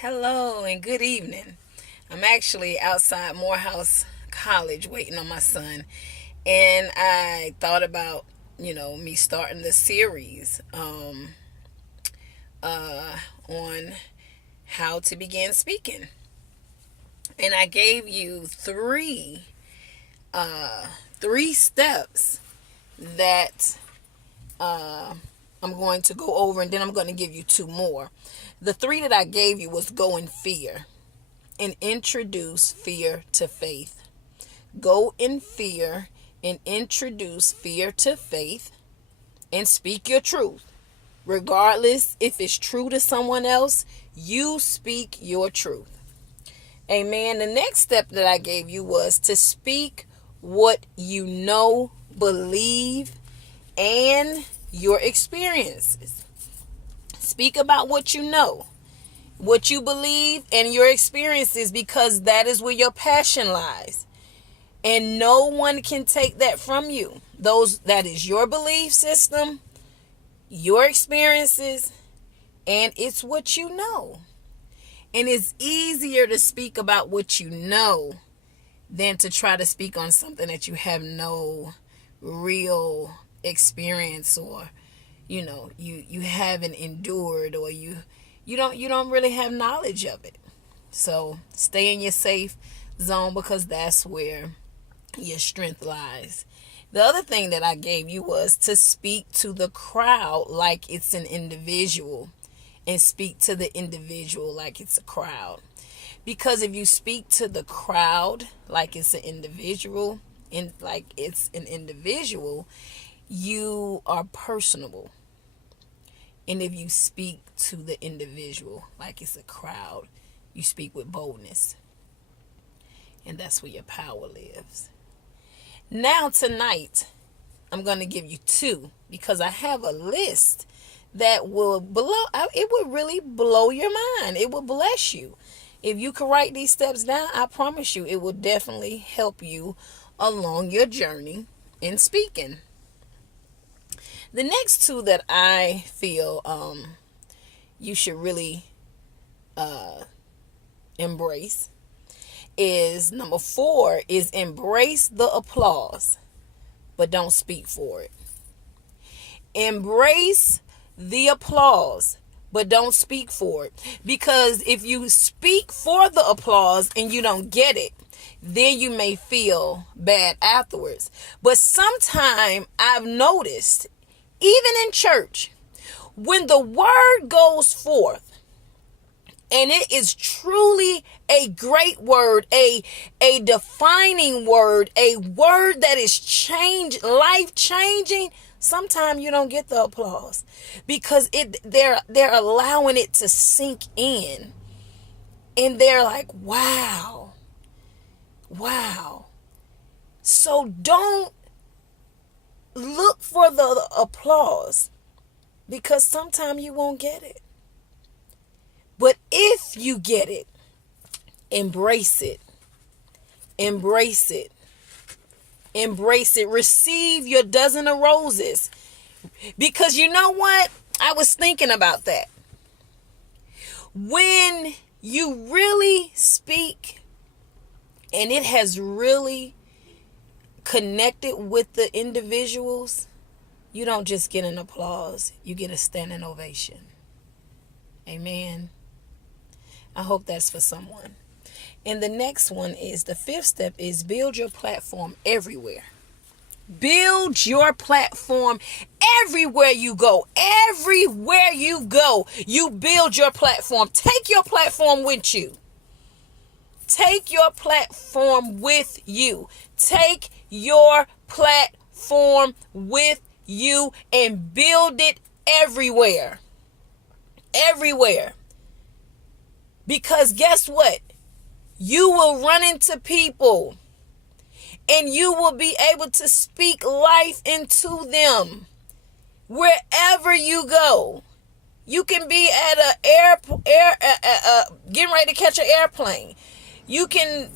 Hello and good evening. I'm actually outside Morehouse College waiting on my son, and I thought about, me starting the series on how to begin speaking. And I gave you three steps that I'm going to go over, and then I'm going to give you two more. The three that I gave you was go in fear and introduce fear to faith. Go in fear and introduce fear to faith and speak your truth. Regardless if it's true to someone else, you speak your truth. Amen. The next step that I gave you was to speak what you know, believe, and your experiences. Speak about what you know, what you believe, and your experiences, because that is where your passion lies. And no one can take that from you. That is your belief system, your experiences, and it's what you know. And it's easier to speak about what you know than to try to speak on something that you have no real experience, or you haven't endured, or you don't really have knowledge of it. So stay in your safe zone, because that's where your strength lies. The other thing that I gave you was to speak to the crowd like it's an individual, and speak to the individual like it's a crowd. Because if you speak to the crowd like it's an individual, you are personable. And if you speak to the individual like it's a crowd, you speak with boldness. And that's where your power lives. Now tonight, I'm going to give you two, because I have a list that it will really blow your mind. It will bless you. If you can write these steps down, I promise you it will definitely help you along your journey in speaking. The next two that I feel you should really embrace is number 4 is embrace the applause, but don't speak for it. Embrace the applause, but don't speak for it. Because if you speak for the applause and you don't get it, then you may feel bad afterwards. But sometime I've noticed, even in church, when the word goes forth, and it is truly a great word, a defining word, a word that is life changing, sometimes you don't get the applause, because they're allowing it to sink in, and they're like, wow. So don't look for the applause, because sometimes you won't get it. But if you get it, embrace it. Embrace it. Embrace it. Receive your dozen of roses. Because you know what? I was thinking about that. When you really speak and it has really connected with the individuals, you don't just get an applause. You get a standing ovation. Amen. I hope that's for someone. And the next one is, the 5th step is build your platform everywhere. Build your platform everywhere you go. Everywhere you go, you build your platform. Take your platform with you. Take your platform with you. Take your platform with you and build it everywhere. Everywhere. Because guess what? You will run into people, and you will be able to speak life into them wherever you go. You can be at getting ready to catch an airplane. You can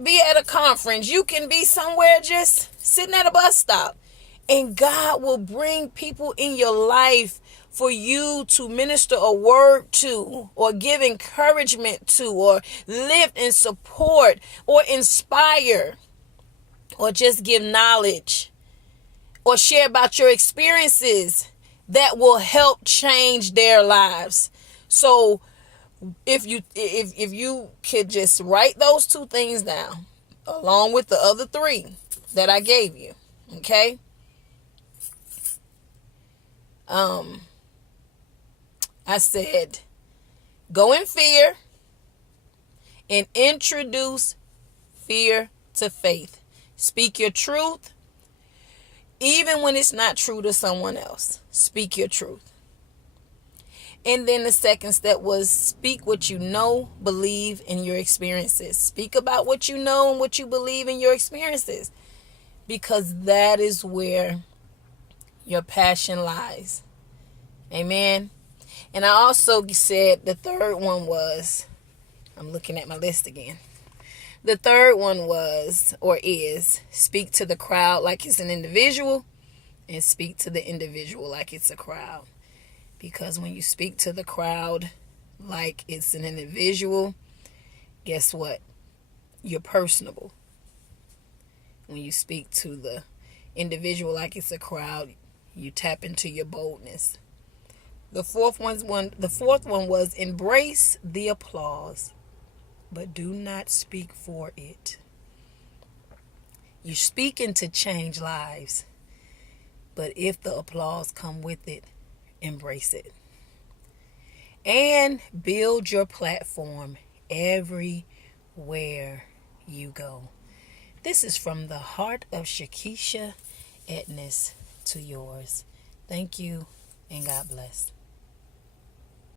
be at a conference. You can be somewhere just sitting at a bus stop, and God will bring people in your life for you to minister a word to, or give encouragement to, or lift and support, or inspire, or just give knowledge, or share about your experiences that will help change their lives. So if you could just write those 2 things down along with the other 3 that I gave you, okay? I said, go in fear and introduce fear to faith. Speak your truth, even when it's not true to someone else. Speak your truth. And then the second step was speak what you know, believe in your experiences. Speak about what you know and what you believe in your experiences, because that is where your passion lies. Amen. And I also said the third one was, I'm looking at my list again. The third one was, or is, speak to the crowd like it's an individual, and speak to the individual like it's a crowd. Because when you speak to the crowd like it's an individual, guess what? You're personable. When you speak to the individual like it's a crowd, you tap into your boldness. The fourth one was embrace the applause, but do not speak for it. You're speaking to change lives, but if the applause come with it, embrace it. And build your platform everywhere you go. This is from the heart of Shakisha Etnis to yours. Thank you, and God bless.